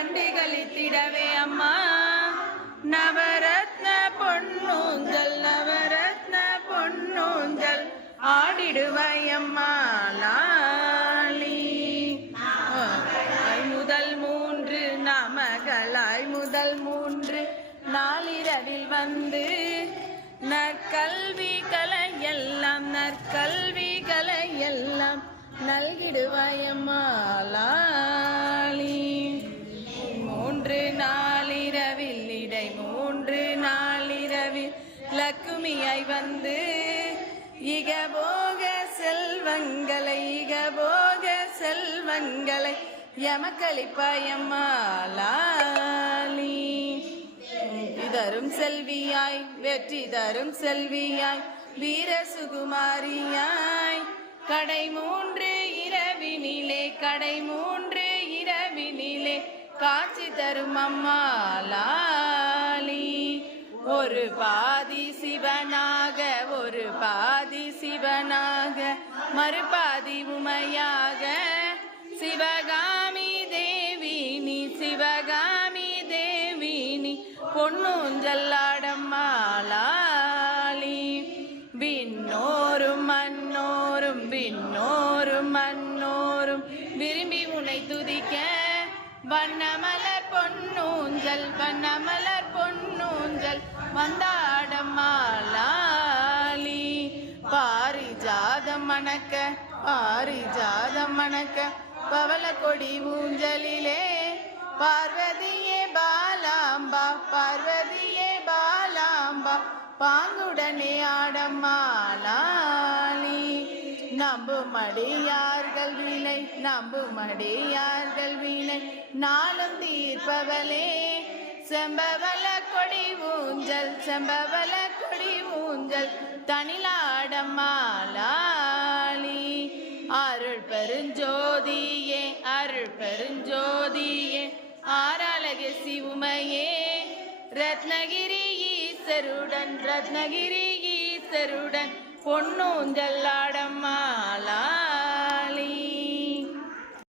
கண்டு களித்திடவே அம்மா நவரத்ன பொன்னூஞ்சல் நவரத்ன பொன்னூஞ்சல் ஆடிடுவாய் அம்மா லாலி. முதல் மூன்று நமகளாய் முதல் மூன்று நாளிரவில் வந்து நற்கல்விகளை எல்லாம் நற்கல்விகளை எல்லாம் நல்கிடுவாய் அம்மா லாலி. மூன்று நாளிரவில் இடை மூன்று நாளிரவில் லக்குமியாய் வந்து இகபோக செல்வங்களை இகபோக செல்வங்களை எமக்களிப்பாய் அம்மா லாலி. தரும் செல்வியாய் வெற்றி தரும் செல்வியாய் வீர சுகுமாரியாய் கடை மூன்று இரவினிலே கடை மூன்று இரவினிலே காட்சி தரும் அம்மா லாலி. ஒரு பாதி சிவனாக ஒரு பாதி சிவனாக மறுபாதி உமையாக சிவகாமி தேவி நீ சிவகாமி தேவி நீ பொன்னூஞ்சல்லாடம்மா லாலி. விண்ணோரும் மண்ணோரும் விண்ணோரும் மண்ணோரும் விரும்பி உன்னை துதிக்க வண்ணமலர் பொன்னூஞ்சல் வண்ணமலர் பொன்னூஞ்சல் வந்தாடம்மா லாலி. பாரிஜாதம் மணக்க பாரிஜாதம் மணக்க பவள கொடி ஊஞ்சலிலே பார்வதியே பாலாம்பா பார்வதியே பாலாம்பா பாங்குடனே ஆடம்மா லாலி. நம்புமடியார்கள் வினை நம்புமடியார்கள் வினை நாளும் தீர்ப்பவளே செம்பவள கொடி ஊஞ்சல் செம்பவள கொடி ஊஞ்சல் தனிலாடம்மா லாலி. அருள் பெருஞ்சோதியே அருள் பெருஞ்சோதியே ஆராளகே சிவுமையே ரத்னகிரி ஈஸ்வருடன் ரத்னகிரி ஈஸ்வருடன் பொன்னூஞ்சல்லாடம்மா லாலி.